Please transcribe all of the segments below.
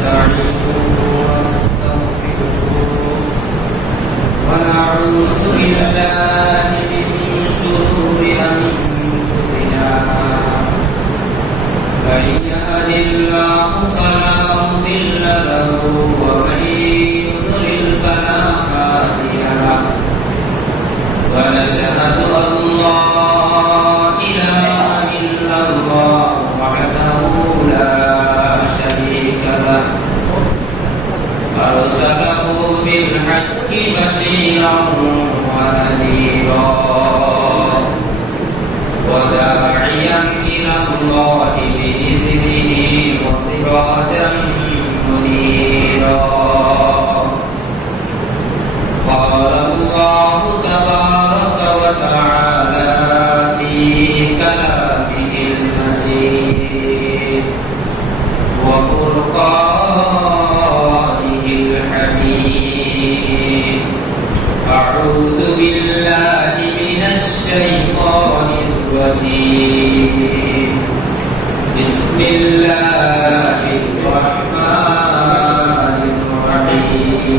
ونستعينه ونستغفره ونعوذ بالله من شرور أنفسنا من يهد الله فلا مضل له ومن يضلل فلا هادي له ونشهد أن لا إله إلا الله وحده لا شريك له أرسله بالحق بشيرا ونذيرا وداعيا إلى الله بإذنه وسراجا منيرا قال الله تبارك وتعالى في كلامه المجيد وفرقانه الحميد أعوذ بالله من الشيطان الرجيم بسم الله الرحمن الرحيم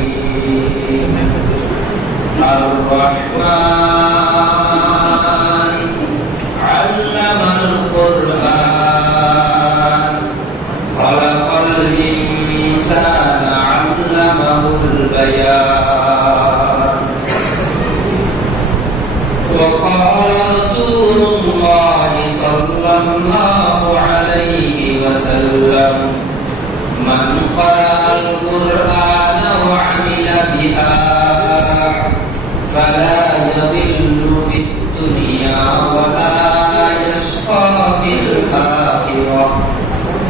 الرحمن علم القرآن خلق الإنسان علمه البيان وقال رسول الله صلى الله عليه وسلم من قرأ القرآن وعمل بها فلا يضل في الدنيا ولا يشقى في الآخرة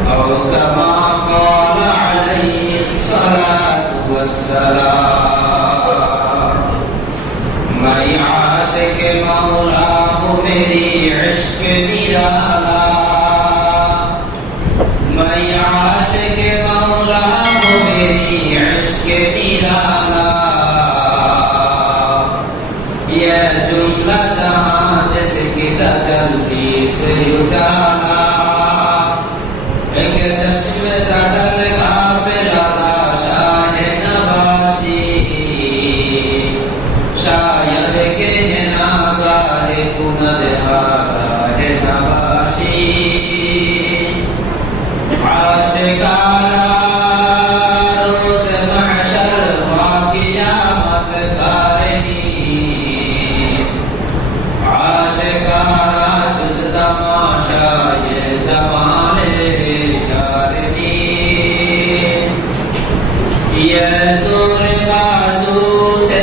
أو كما قال عليه الصلاة والسلام मैं आशिक मौला हूँ मेरी इश्क निराला मैं आशिक मौला हूँ मेरी इश्क निराला ये जुमला जहाँ जिसकी तजल्ली से उजाला एक चश्म सदल काफिरा शाह नवाशी शायर के नागारे कुनद हारे नवाशी आशिकाना रोज महशर वाक़ियामत कारनी आशिकाना जुज़ तमाशा ये ज़माने बेचारनी ये ज़ोर बाज़ू से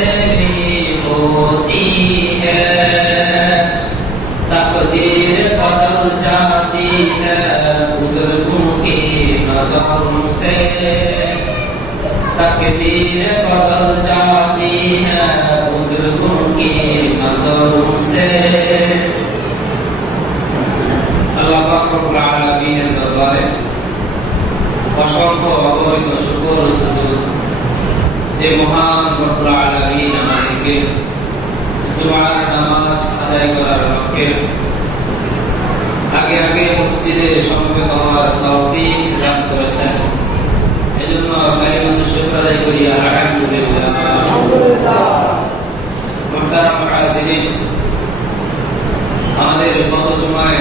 होती है तकदीर बदल जाती है बुजुर्गों की नजरों से तकदीर बदल जाती है बुजुर्गों की नजरों से अल्लाह पाक रब्बुल आलामीन दरबारे असंख्य अगणित शुक्र ও সুজুদ যে মহান রব্বুল আলামিন আমাদেরকে জুমার নামাজ আদায় করার লক্ষ্যে আগে আগে মসজিদে সমবেত হওয়ার তৌফিক দান করেছেন এজন্য কালিমাতুশ শুকর আদায় করি আলহামদুলিল্লাহ মুহতারাম মুআজ্জিরিন আমাদের গত জুমায়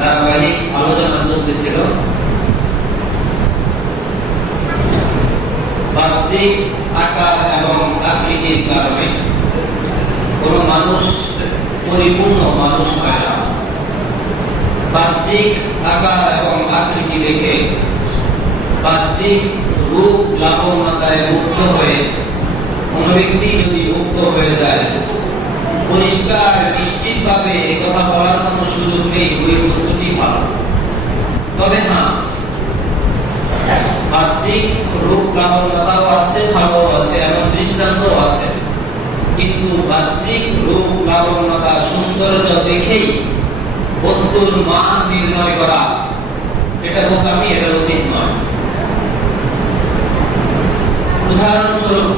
ধারাবাহিক আলোচনা চলতেছিল বাহ্যিক আকার এবং আকৃতির কারণে কোন মানুষ পরিপূর্ণ মানুষ হয় না বাহ্যিক আকার এবং আকৃতি দেখে বাহ্যিক রূপ লাবণ্যতায় মুগ্ধ হয়ে কোন ব্যক্তি যদি মুগ্ধ হয়ে যায় পরিষ্কার নিশ্চিতভাবে একথা বলার কোনো সুযোগ নেই ওই বস্তুটি ভালো তবে হ্যাঁ বাহ্যিক রূপ লাবণ্যতাও আছে ভালো আছে এমন দৃষ্টান্ত আছে কিন্তু বাহ্যিক রূপ লাবণ্যতা সৌন্দর্য দেখেই বস্তুর মান নির্ণয় করা এটা বোকামি এটা উচিত নয় উদাহরণস্বরূপ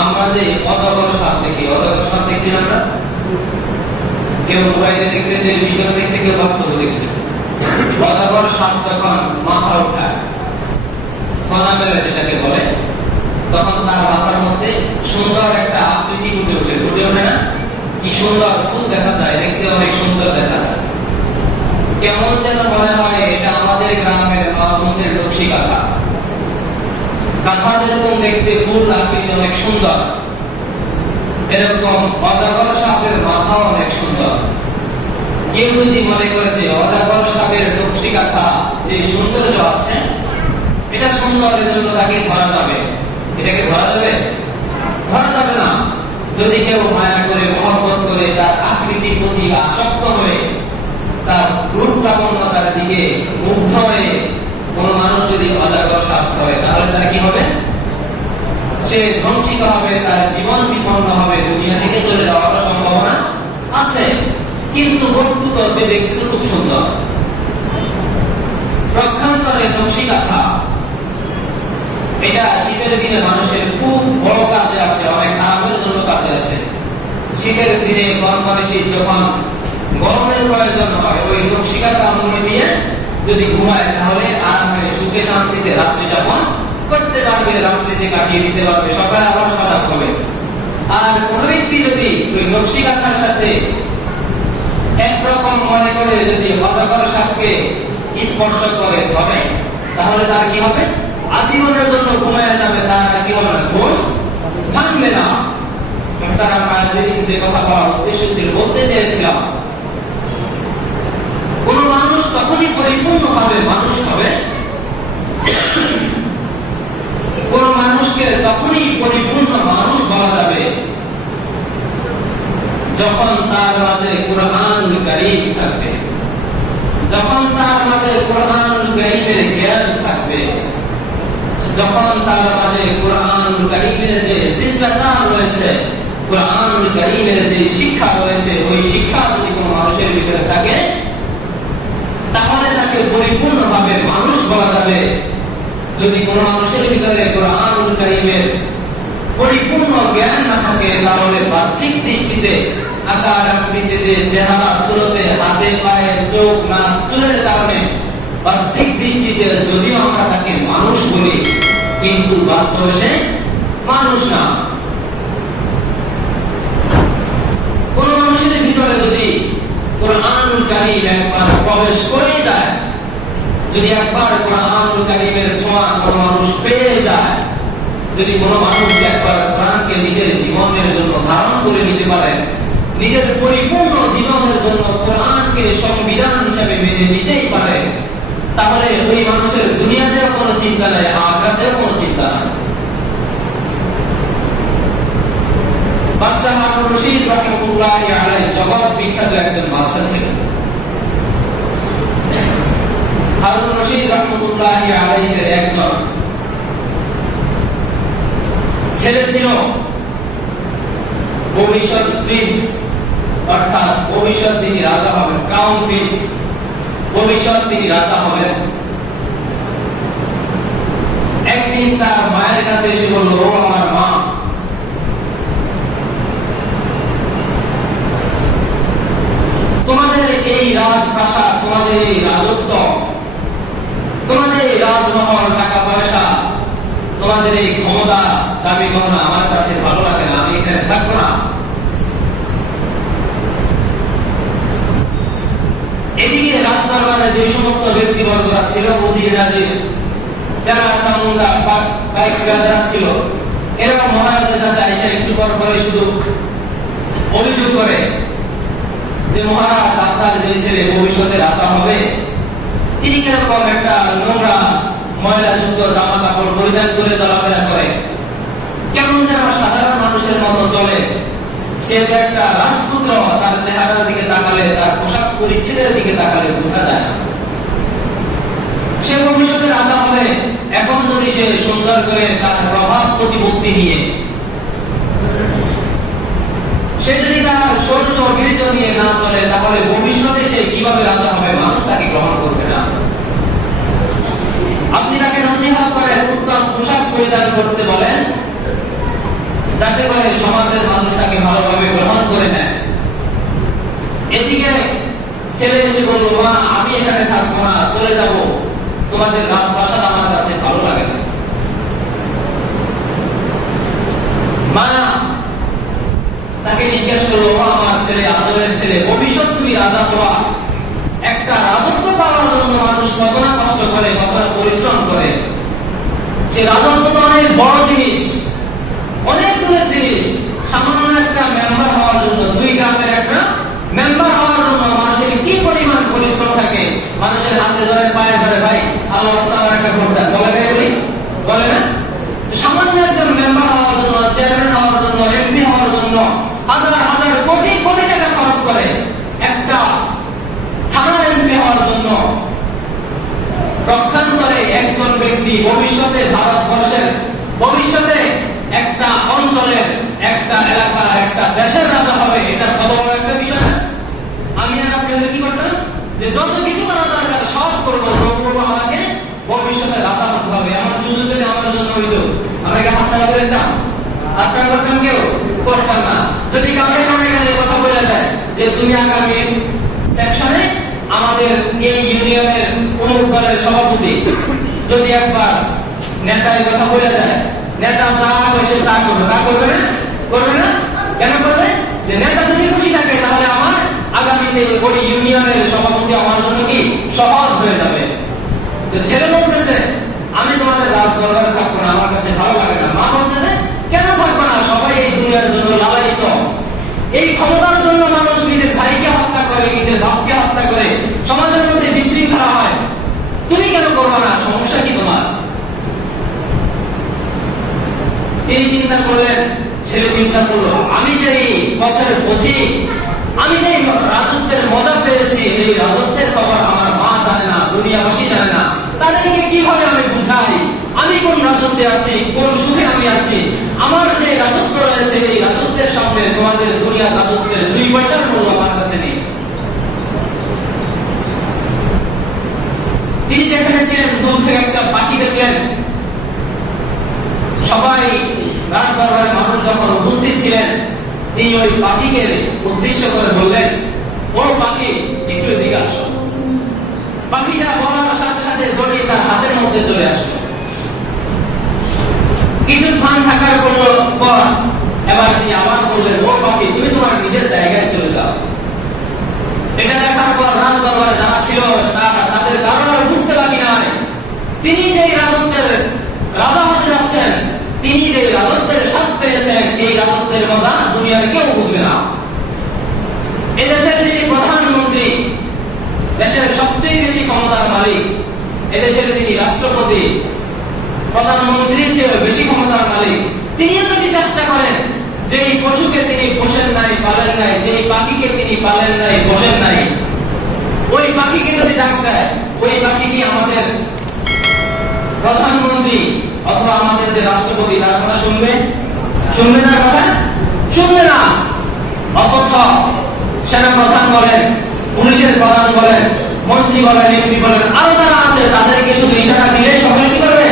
আমরা যে অজগর সাপ দেখি অজগর সাপ দেখছি আমরা কেউ মোবাইলে দেখছে টেলিভিশনে দেখছে কেউ বাস্তবে দেখছে অজগর সাপ যখন মাথা ওঠায়, ফনা মেলে যেটাকে বলে, তখন তার মাথার মধ্যে সুন্দর একটা আকৃতি ফুটে ওঠে না? কি সুন্দর ফুল দেখা যায়, দেখতে অনেক সুন্দর দেখা যায়। কেমন যেন মনে হয় এটা আমাদের গ্রামের মাহমুদের নকশি কাঁথা। কাঁথা যেরকম দেখতে, ফুল আকৃতি অনেক সুন্দর, এরকম অজগর সাপের মাথা অনেক সুন্দর। কেউ যদি মনে করে যে অজগর সাপের নকশি কাঁথা যে সৌন্দর্য আছে এটা সুন্দর, এর জন্য তাকে ধরা যাবে, এটাকে ধরা যাবে? ধরা যাবে না। যদি কেউ মায়া করে, মহব্বত করে, তার আকৃতির প্রতি আসক্ত হয়ে, তার রূপ লাবণ্যতার দিকে মুগ্ধ হয়ে কোন মানুষ যদি অজগর সাপ হয়, তাহলে তার কি হবে? সে ধ্বংসিত হবে, তার জীবন বিপন্ন হবে, দুনিয়া থেকে চলে যাওয়ার সম্ভাবনা আছে। কিন্তু বস্তুত সে দেখতে তো খুব সুন্দর। প্রক্ষান্তরে নকশি কাঁথা এটা শীতের দিনে মানুষের খুব বড় কাজে আসে, অনেক আরামের জন্য কাজে আসে। শীতের দিনে কনকনে শীত যখন গরমের প্রয়োজন হয়, ওই নকশি কাঁথা মুড়ি দিয়ে যদি ঘুমায়, তাহলে আরামে সুখে শান্তিতে রাত্রি যাপন করতে পারবে, রাত্রিতে কাটিয়ে দিতে পারবে, সকালে আবার সজাগ হবে। আর কোন ব্যক্তি যদি ওই নকশি কাঁথার সাথে একরকম মনে করে যদি অজগর সাপকে স্পর্শ করে ধরে, তাহলে তার কি হবে? আজীবনের জন্য ঘুমায় যাবে, তার কি হবে না? ঘুম ভাঙবে না। যে কথা বলার উদ্দেশ্য ছিল, বলতে চেয়েছিলাম, কোন মানুষ তখনই পরিপূর্ণভাবে মানুষ হবে, কোন মানুষকে তখনই পরিপূর্ণ মানুষ বলা যাবে যখন তার মাঝে কুরআনুল কারীম থাকবে, যখন তার মাঝে কুরআনুল কারীমের জ্ঞান থাকবে, যখন তার মাঝে কুরআনুল কারীমের যে শিষ্টাচার রয়েছে, কুরআনুল কারীমের যে শিক্ষা রয়েছে, ওই শিক্ষা যদি কোনো মানুষের ভিতরে থাকে, তাহলে তাকে পরিপূর্ণভাবে মানুষ বলা যাবে। যদি কোনো মানুষের ভিতরে কুরআনুল কারীমের পরিপূর্ণ জ্ঞান না থাকে, তাহলে বাহ্যিক দৃষ্টিতে, আকার আকৃতিতে, চেহারা সুরতে, হাতে পায়ে, চোখ নাক চুলের কারণে বাহ্যিক দৃষ্টিতে যদিও আমরা তাকে মানুষ বলি, কিন্তু বাস্তবে সে মানুষ না। কোন মানুষের ভিতরে যদি কুরআনুল কারীম একবার প্রবেশ করে যায়, যদি একবার কুরআনুল কারীমের ছোঁয়া কোন মানুষ পেয়ে যায়, যদি কোন মানুষ একবার কোরআনকে নিজের জীবনের জন্য ধারণ করে নিতে পারে, নিজের পরিপূর্ণ জীবনের জন্য কোরআনকে সংবিধান হিসেবে মেনে নিতেই পারে, তাহলে ওই মানুষের দুনিয়াতেও কোনো চিন্তা নেই, আখিরাতেও কোনো চিন্তা নেই। বাদশাহ হারুন রশিদ রাহিমাহুল্লাহি আলাইহি জগৎ বিখ্যাত একজন বাদশা ছিলেন। হারুন রশিদ রাহিমাহুল্লাহি আলাইহি এর একজন ছেলে ছিল, ভবিষ্যৎ প্রিন্স, অর্থাৎ ভবিষ্যৎ তিনি রাজা হবেন, ক্রাউন প্রিন্স, ভবিষ্যৎ তিনি রাজা হবেন। একদিন তার মায়ের কাছে এসে বলল, ও আমার মা, তোমাদের এই রাজপ্রাসাদ, তোমাদের এই রাজত্ব, তোমাদের এই রাজমহল, টাকা পয়সা, তোমাদের এই ক্ষমতা দাবি গহনা আমার কাছে ভালো লাগে না, আমি এখানে থাকবো না। এদিকে রাজদরবারে যে সমস্ত ব্যক্তিবর্গরা ছিল, ওজির নাজির, যারা চামুন্ডা যারা ছিল, এরা মহারাজের কাছে এসে একটু পর পরে শুধু অভিযোগ করে যে মহারাজ, আপনার যে ছেলে ভবিষ্যতে রাজা হবে, তিনি কিরকম একটা নোংরা ময়লাযুক্ত জামা কাপড় পরিধান করে চলাফেরা করে, কেমন যেন সাধারণ মানুষের মতো চলে। সে যে একটা রাজপুত্র, তার চেহারার দিকে তাকালে, তার পোশাক পরিচ্ছদের দিকে তাকালে বোঝা যায় না সে ভবিষ্যতে রাজা হবে। এখন যদি সে সুন্দর করে তার প্রভাব প্রতিপত্তি নিয়ে, সে যদি তার শৌর্য বীর্য নিয়ে না চলে, তাহলে ভবিষ্যতে সে কিভাবে রাজা হবে? মানুষ তাকে গ্রহণ করবে না। আপনি তাকে নসিহত করেন, উত্তম পোশাক পরিধান করতে বলেন, যাতে করে সমাজের মানুষ তাকে ভালোভাবে গ্রহণ করে নেয়। এদিকে ছেলে এসে বলল, মা আমি এখানে থাকবো না, চলে যাব, তোমাদের রাজপ্রাসাদ আমার কাছে ভালো লাগে না। মা তাকে জিজ্ঞেস করলো, আমার ছেলে, আদরের ছেলে, ভবিষ্যৎ তুমি রাজা হওয়া, একটা রাজত্ব পাওয়ার জন্য মানুষ কত না কষ্ট করে, কত না পরিশ্রম করে। সে রাজত্ব তো অনেক বড় জিনিস, অনেক দূরের জিনিস। সামান্য একটা মেম্বার হওয়ার জন্য, 2 গ্রামের একটা মেম্বার হওয়ার জন্য মানুষের কি পরিমাণ পরিশ্রম থাকে। মানুষের হাতে ধরে, পায়ে ধরে, ভাই আল্লাহ রাস্তায় একটা ভোট দেন, বলে না এগুলি? বলে না? সামান্য একজন মেম্বার হওয়ার জন্য, চেয়ারম্যান হওয়ার জন্য, এমপি হওয়ার জন্য হাজার হাজার কোটি কোটি টাকা খরচ করে। একটা থানার এমপি হওয়ার জন্য পক্ষান্তরে একজন ব্যক্তি ভবিষ্যতে ভারতবর্ষের, ভবিষ্যতে একটা অঞ্চলের, একটা এলাকার, একটা দেশের রাজা হবে। এটা কত বড় একটা বিষয়। আমি আর আপনি কি করতাম, যে যত কিছু করা দরকার সব করবো, আমাকে ভবিষ্যতে রাজা হতে হবে। এমন সুযোগ যদি আমার জন্য হইত, আমরা কি হাতছাড়া করে দিতাম? হাতছাড়া করতাম? কেউ করতাম না। যদি কাউকে এখানে কথা বলে যায় যে তুমি আগামী সেকশনে আমাদের এই ইউনিয়নের অমুক দলের সভাপতি, যদি একবার নেতা এই কথা বলে যায়, নেতা যা কইছে তা করবে, তা করবে না? করবে না? কেন করবে? যে নেতা যদি খুশি থাকে তাহলে আমার আগামীতে ওই ইউনিয়নের সভাপতি আমার জন্য কি সহজ হয়ে যাবে। তো ছেলে বলতেছে, আমি তোমাদের রাজ দরবারে থাকবো না, আমার কাছে ভালো লাগে না। মা বলতেছে, কেন থাকবো না? সবাই এই দুনিয়ার জন্য লালায়িত। এই ক্ষমতার জন্য মানুষ নিজের ভাইকে হত্যা করে, নিজের বাপকে হত্যা করে, সমাজের মধ্যে বিশৃঙ্খলা হয়। তুমি কেন করবো না? সমস্যা কি তোমার? তিনি চিন্তা করলেন, ছেলে চিন্তা করলো, আমি যে এই পথের পথিক, আমি যে রাজত্বের মজা পেয়েছি, এই রাজত্বের খবর আমার মা জানে না, দুনিয়াবাসী জানে না, তাদেরকে কিভাবে আমি বুঝাই আমি কোন রাজত্বে আছি, কোন সুখে আমি আছি। আমার যে রাজত্ব রয়েছে, এই রাজত্বের সামনে তোমাদের দুনিয়ার রাজত্বের 2 পয়সার মূল্য আমার কাছে নেই। তিনি যেখানে ছিলেন, দূর থেকে একটা পাখি দেখলেন। সবাই রাজদরবারের মানুষ যখন উপস্থিত ছিলেন, তিনি ওই পাখিকে উদ্দেশ্য করে বললেন, ও পাখি, একটু এদিকে আসো। পাখিটা বলার সাথে সাথে দড়ি তার হাতের মধ্যে চলে আসলো। কিছুক্ষণ থাকার পর এবার তিনি আবার বললেন, ও পাখি, তুমি তোমার নিজের জায়গায় চলে যাও। এটা দেখার পর রাজদরবারে যারা ছিল তাদের কারণ আর বুঝতে বাকি নাই, তিনি যে রাজত্বের রাজা হতে যাচ্ছেন, তিনি যে রাজত্বের স্বাদ পেয়েছেন, এই রাজত্বের মজা দুনিয়ার কেউ বুঝবে না। এদেশের যিনি প্রধানমন্ত্রী, দেশের সবচেয়ে বেশি ক্ষমতার মালিক, এদেশের যিনি রাষ্ট্রপতি, প্রধানমন্ত্রীর চেয়ে বেশি ক্ষমতার মালিক, তিনিও যদি চেষ্টা করেন যে এই পশুকে তিনি পোষেন নাই, পালেন নাই, যে পাখিকে তিনি পালেন নাই, পোষেন নাই, ওই পাখিকে যদি ডাক দেয়, ওই পাখি কি আমাদের প্রধানমন্ত্রী অথবা আমাদের যে রাষ্ট্রপতি তার কথা শুনবে? শুনবে না? কথা শুনবে না। অথচ সেনা প্রধান বলেন, পুলিশের প্রধান বলেন, মন্ত্রী বলেন, এমপি বলেন, আরো যারা আছে তাদেরকে শুধু ইশারা দিলে সকলে কি করবে?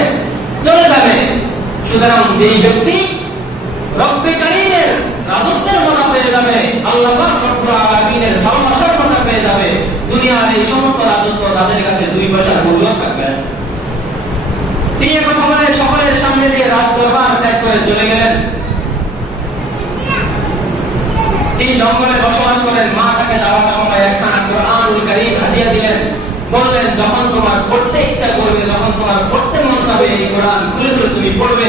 চলে যাবে। সুতরাং যেই ব্যক্তি রব্বে কারীমের রাজত্বের মজা পেয়ে যাবে, আল্লাহ পাক রব্বুল আলামিনের ভালোবাসার মজা পেয়ে যাবে, দুনিয়ার এই সমস্ত রাজত্ব তাদের কাছে 2 পয়সার মূল্য থাকবে না। তিনি এখন বলেন, সকলের সামনে দিয়ে রাজদরবার ত্যাগ করে চলে গেলেন। তিনি জঙ্গলে বসবাস করেন। মা তাকে যাওয়ার সময় একখানা কোরআনুল কারীম হাদিয়া দিলেন। বললেন, যখন তোমার পড়তে ইচ্ছা করবে, যখন তোমার পড়তে মন চাবে, এই কোরআন খুলে খুলে তুমি পড়বে।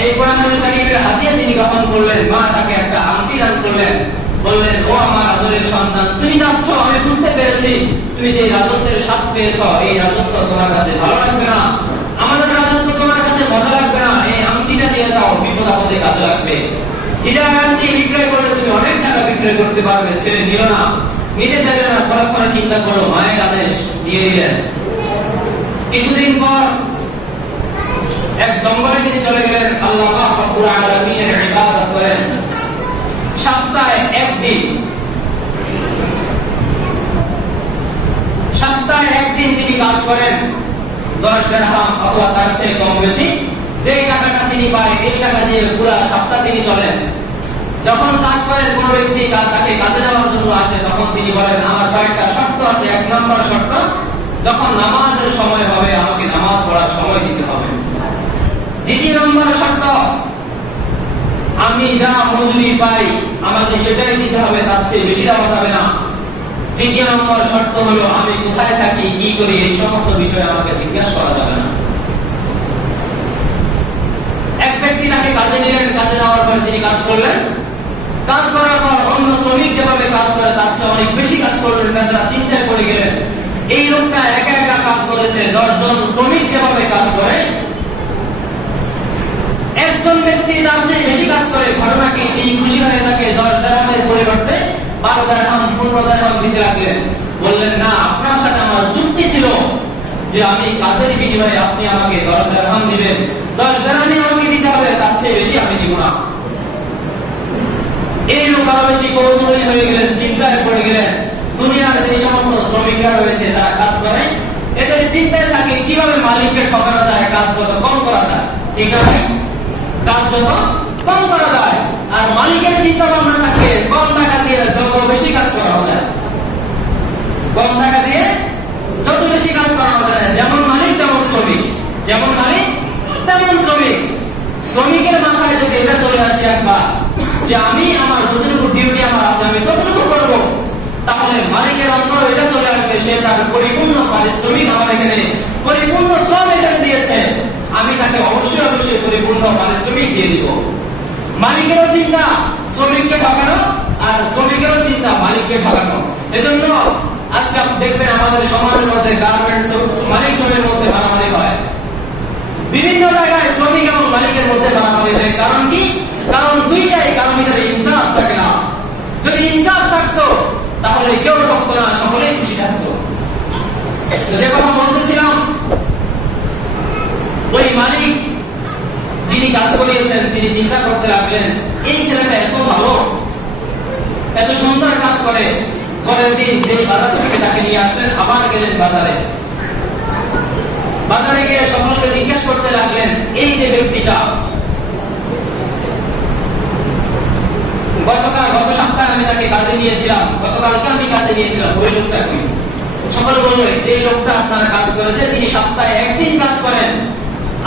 এই কোরআনুল কারীমের হাদিয়া তিনি গ্রহণ করলেন। মা তাকে একটা আংটি দান করলেন। বললেন, ও আমার আদরের সন্তান, তুমি যাচ্ছ, আমি বুঝতে পেরেছি তুমি যে রাজত্বের স্বাদ পেয়েছ, এই রাজত্ব তোমার কাছে ভালো লাগবে না, আমাদের রাজত্ব তোমার কাছে মজা লাগবে না, এই আংটিটা দিয়ে যাও, বিপদ আপদে কাজে লাগবে। এটা আংটি বিক্রয় করলে তুমি অনেক টাকা বিক্রয় করতে পারবে। ছেলে নিল না, নিতে চাইলে না, ফরক করে চিন্তা করো, মায়ের আদেশ দিয়ে দিলেন। কিছুদিন পর এক জঙ্গলে তিনি চলে গেলেন, আল্লাহ পাক রব্বুল আলামিনের ইবাদত করেন। সপ্তাহে একদিন তিনি কাজ করেন, 10 দিরহাম অথবা তার চেয়ে কম বেশি। যে টাকাটা তিনি পায়, এই টাকা দিয়ে পুরো সপ্তাহ তিনি চলেন। যখন কাজ করেন, কোন ব্যক্তি তাকে কাজে যাওয়ার জন্য জন্য আসে তখন তিনি বলেন আমার কয়েকটা শর্ত আছে। 1 নম্বর শর্ত, যখন নামাজের সময় হবে আমাকে নামাজ পড়ার সময় দিতে হবে। 2 নম্বর শর্ত, আমি যা মজুরি পাই আমাকে সেটাই দিতে হবে, তার চেয়ে বেশি দেওয়া যাবে না। 3 নম্বর শর্ত হলো আমি কোথায় থাকি, কি করি, এই সমস্ত বিষয়ে আমাকে জিজ্ঞাসা করা যাবে না। এক ব্যক্তি তাকে কাজে নিলেন, কাজে যাওয়ার পর তিনি কাজ করলেন। কাজ করার পর অন্য শ্রমিক যেভাবে কাজ করে তার চেয়ে অনেক বেশি কাজ করলেন। তারা চিন্তায় পড়ে গেলেন, এই লোকটা একা একা কাজ করেছে, 10 জন শ্রমিক যেভাবে কাজ করে একজন ব্যক্তি তার চেয়ে বেশি কাজ করে। ঘটনাকে তিনি খুশি হয়ে তাকে 10 দিরহামের পরিবর্তে 12 দিরহাম 15 দিরহাম দিতে লাগলেন। বললেন না, আপনার সাথে আমার চুক্তি ছিল যে আমি কাজের বিনিময়ে আপনি আমাকে 10 দিরহাম দিবেন, 10 দিরহামই আমাকে দিতে হবে, তার চেয়ে বেশি আমি দিব না। এই লোক আরো বেশি কৌতূহলী হয়ে গেলেন, চিন্তায় পড়ে গেলেন। দুনিয়ার যে সমস্ত শ্রমিকরা রয়েছে তারা কাজ করে, এদের চিন্তায় থাকে কিভাবে মালিককে ঠকানো যায়, কাজ যত কম করা যায়। ঠিক আছে, কাজ যত কম করা যায়। আর মালিকের চিন্তা ভাবনা থাকে কম টাকা দিয়ে যত বেশি কাজ করানো যায়, কম টাকা দিয়ে যত বেশি কাজ করানো যায়। যেমন মালিক তেমন শ্রমিক, যেমন মালিক তেমন শ্রমিক। শ্রমিকের মাথায় যদি এটা চলে আসে একবার যে আমি আমার যতটুকু ডিউটি আমার আছে আমি ততটুকু করব, তাহলে মালিকের অন্তরে এটা চলে আসবে সে তার পরিপূর্ণ পারিশ্রমিক আমার এখানে পরিপূর্ণ শ্রম এখানে দিয়েছে, আমি তাকে অবশ্যই অবশ্যই পরিপূর্ণ পারিশ্রমিক দিয়ে দিব। মালিকেরও চিন্তা শ্রমিককে ঠকানো, আর শ্রমিকেরও চিন্তা মালিককে ঠকানো। এজন্য আজকে আপনি দেখবেন আমাদের সমাজের মধ্যে গার্মেন্টস মালিক শ্রমিকের মধ্যে মারামারি হয়, বিভিন্ন জায়গায় শ্রমিক এবং মালিকের মধ্যে মারামারি হয়। কারণ কি? কারণ দুইটাই, কারণ ভিতরে ইনসাফ থাকে না। যদি ইনসাফ থাকতো তাহলে কেউ ঠকতো না, সকলেই খুশি থাকতো। যে কথা বলতেছিলাম, ওই মালিক যিনি কাজ করিয়েছেন তিনি চিন্তা করতে লাগলেন এই ছেলেটা এত ভালো, এত সুন্দর কাজ করে। পরের দিন যে বাজার থেকে তাকে নিয়ে আসলেন, আবার গেলেন বাজারে। বাজারে গিয়ে সকলকে জিজ্ঞেস করতে লাগলেন এই যে ব্যক্তিটা গত সপ্তাহে আমি তাকে কাজে নিয়েছিলাম, গতকালকে আমি কাজে নিয়েছিলাম, ওই লোকটা কি? সকলে বললো যে লোকটা আপনারা কাজ করেছে তিনি সপ্তাহে 1 দিন কাজ করেন।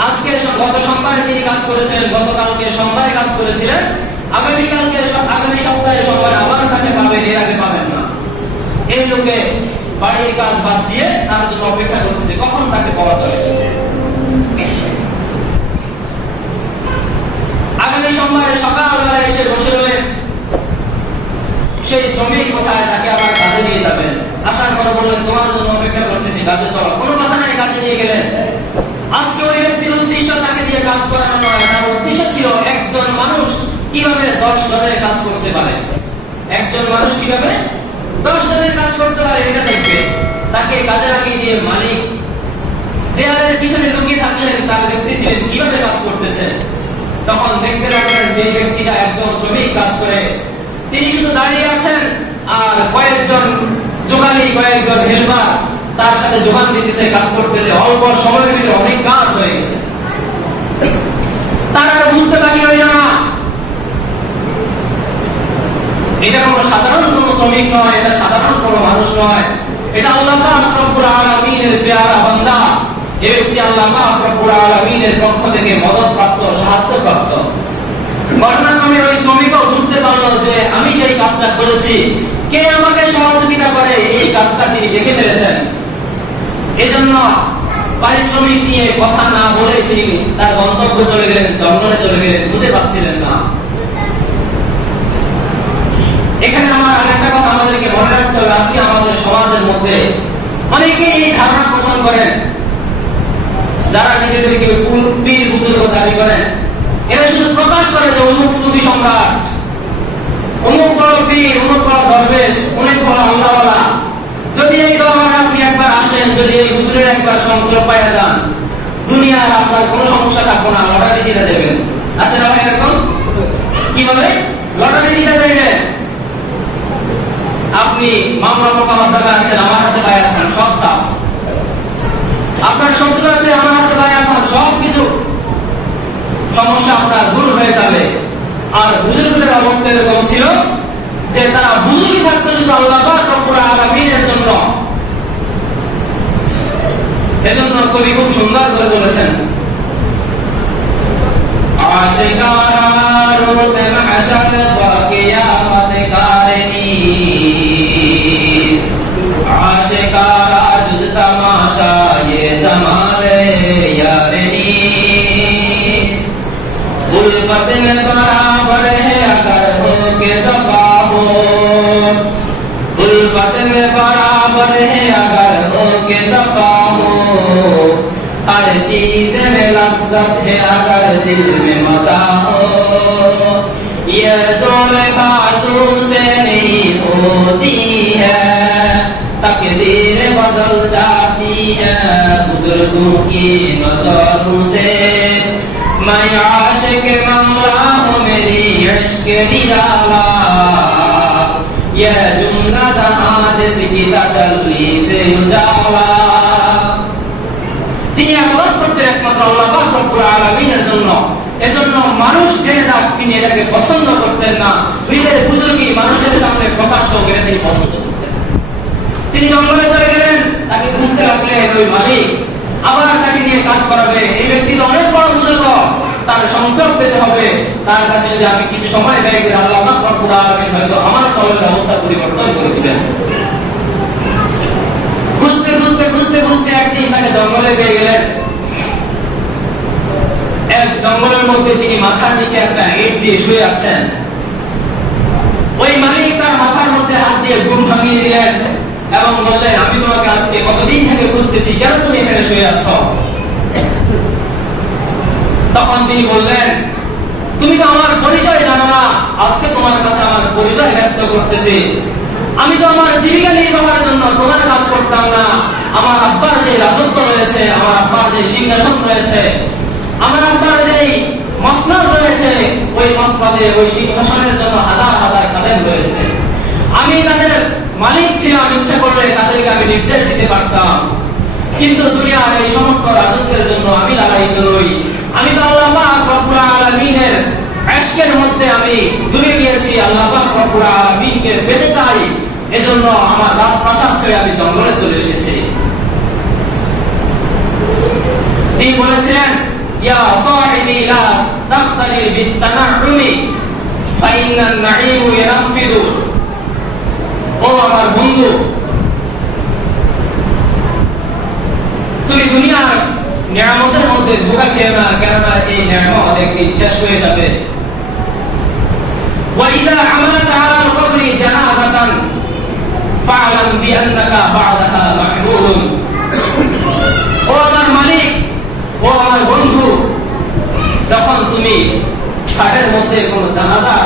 আজকে গত সোমবারে তিনি কাজ করেছেন, গতকালকে সোমবারে কাজ করেছিলেন, আগামী সপ্তাহে সোমবারে আবার তাকে পাবেন, এর আগে পাবেন না। এই লোকে বাড়ির কাজ বাদ দিয়ে তার জন্য অপেক্ষা করতেছে কখন তাকে পাওয়া যাবে। আগামী সোমবারে সকালবেলা এসে বসে রইলেন, সেই শ্রমিক কোথায় তাকে আবার কাজে নিয়ে যাবেন। আসার পর বললেন তোমার জন্য অপেক্ষা করতেছি, কাজে চলো। কোনো কথা নাই, কাজে নিয়ে গেলেন। আজকে ওই ব্যক্তির উদ্দেশ্য তাকে দিয়ে কাজ করানো নয়, তার উদ্দেশ্য ছিল একজন মানুষ কিভাবে 10 জনের কাজ করতে পারে, একজন মানুষ কিভাবে 10 জনের কাজ করতে পারে এটা দেখবে। তাকে কাজে লাগিয়ে দিয়ে মালিক দেয়ালের পিছনে লুকিয়ে থাকলেন, তার দেখতেছিলেন কিভাবে কাজ করতেছে। তখন দেখতে লাগলেন যে ব্যক্তিটা একজন শ্রমিক কাজ করে, তিনি শুধু দাঁড়িয়ে আছেন আর কয়েকজন যোগালী, কয়েকজন হেল্পার তার সাথে যোগান দিতেছে, কাজ করতেছে। অল্প সময়ের ভিতরে অনেক কাজ হয়ে গেছে। তারা বুঝতে বাকি হইল না এটা কোনো সাধারণ কোনো শ্রমিক নয়, এটা সাধারণ কোনো মানুষ নয়, এটা আল্লাহ পাক রব্বুল আলামিনের পেয়ারা বান্দা। এই ব্যক্তি আল্লাহ পাক রব্বুল আলামিনের পক্ষ থেকে মদদপ্রাপ্ত, সাহায্যপ্রাপ্ত। ঘটনাক্রমে ওই শ্রমিকও বুঝতে পারলো যে আমি যে কাজটা করেছি কে আমাকে সহযোগিতা করে, এই কাজটা তিনি দেখে ফেলেছেন। এজন্য পারিশ্রমিক নিয়ে কথা না বলে তিনি তার গন্তব্যে চলে গেলেন, জঙ্গলে চলে গেলেন, বুঝে পাচ্ছিলেন না। এখানে আমার আরেকটা কথা আমাদেরকে মনে রাখতে হবে, আজকে আমাদের সমাজের মধ্যে অনেকে এই ধারণা পোষণ করেন, যারা নিজেদেরকে পীর বুজুর্গ দাবি করেন, এরা শুধু প্রকাশ করে যে অমুক সুফি সম্রাট, অমুক বড় পীর, অমুক বড় দরবেশ, অনেক বড় আল্লাহওয়ালা। যদি এই দরবারে আপনি একবার আসেন, যদি এই হুজুরের একবার সংযোগ পাইয়া যান, দুনিয়ার আপনার কোনো সমস্যা থাকবো না, লটারি জিতে দেবেন। আছে না ভাই এরকম? কিভাবে লটারি জিতে দেবেন? আপনি মামলা মোকাবেলা আছেন, আমার হাতে বায়াত খান, সব সাফ। আপনার শত্রু আছে, আমার হাতে বায়াত খান, সব কিছু সমস্যা আপনার দূর হয়ে যাবে। আর বুজুর্গদের অবস্থা এরকম ছিল যে তারা বুজুর্গই থাকতো শুধু সুন্দর করে বলেছেন, আশিকারা রোজে মাহশর ওয়া কিয়ামত কারনি, आशिकारा जुज तमाशा ये जमाले यारनी, उल्फत में बराबर है अगर हो के जफा हो, उल्फत में बराबर है अगर हो के जफा हो, हर चीज में लज्जत है अगर दिल में मजा हो, ये जोर बाजू से नहीं होती है, तकदीर बदल जाती है बुजुर्गों की नजरों से, मैं आशिक मौला हूँ मेरी इश्क निराला, यह जुमला जहाँ जिसकी तजल्ली से उजाला। তিনি আদালত করতে একমাত্র আল্লাহ পাক রব্বুল আলামিনের জন্য, এজন্য মানুষ জেনে যাক তিনি এটাকে পছন্দ করতেন না, নিজের বুজুর্গি মানুষের সামনে প্রকাশ করে তিনি পছন্দ করতেন। তিনি জঙ্গলে চলে গেলেন, তাকে খুঁজতে লাগলেন ওই মালিক, আবার তাকে নিয়ে কাজ করাবে। এই ব্যক্তি তো অনেক বড় বুজুর্গ, তার সংসর্গ পেতে হবে, তার কাছে যদি আমি কিছু সময় ব্যয় করি আল্লাহ পাক রব্বুল আলামিন হয়তো আমার কলমের অবস্থা পরিবর্তন করে দিবেন। খুঁজতে খুঁজতে খুঁজতে খুঁজতে একদিন তাকে জঙ্গলে পেয়ে গেলেন। এক জঙ্গলের মধ্যে তিনি মাথার নিচে একটা ইট দিয়ে শুয়ে আছেন। ওই মালিক তার মাথার মধ্যে হাত দিয়ে ঘুম ভাঙিয়ে দিলেন এবং বললেন, আমি তোমাকে আজকে কতদিন থেকে খুঁজতেছি, কেন তুমি এখানে শুয়ে আছো? তখন তিনি বললেন, তুমি তো আমার পরিচয় জানো না, আজকে তোমার কাছে আমার পরিচয় ব্যক্ত করতেছি। আমি তো আমার জীবিকা নির্বাহের জন্য তোমার কাজ করতাম না। আমার আব্বার যে রাজত্ব রয়েছে, আমার আব্বার যে সিংহাসন রয়েছে, আমার আব্বার যে মসনদ রয়েছে, ওই মসনদে ওই সিংহাসনের জন্য হাজার হাজার খাদেম রয়েছে। আমি তাদের মালিক ছিলাম, ইচ্ছা করলে তাদেরকে আমি নির্দেশ দিতে পারতাম, কিন্তু দুনিয়ার এই সমস্ত রাজত্বের জন্য আমি লালায়িত নই। আমি তো আল্লাহ পাক রব্বুল আলামিনের ইশকের মধ্যে আমি ডুবে গিয়েছি, আল্লাহ পাক রব্বুল আলামিনকে পেতে চাই, এজন্য আমার রাজপ্রাসাদ ছেড়ে আমি জঙ্গলে চলে এসেছি। তিনি বলেছেন, ইয়া সাহিবি লা তাখতারি বিত-তানাউমি ফাইন্না আন-নাঈম ইয়ানফিদু, ও আমার বন্ধু, তুমি দুনিয়ার নিয়ামতের মধ্যে ধোঁকা খেও না, কেননা এই নিয়ামত একদিন শেষ হয়ে যাবে। وإذا عملت على القبر جنازة فاعلم بأنك بعدها محمول, ও আমার মালিক, ও আমার বন্ধু, যখন তুমি খাটের মধ্যে কোনো জানাজা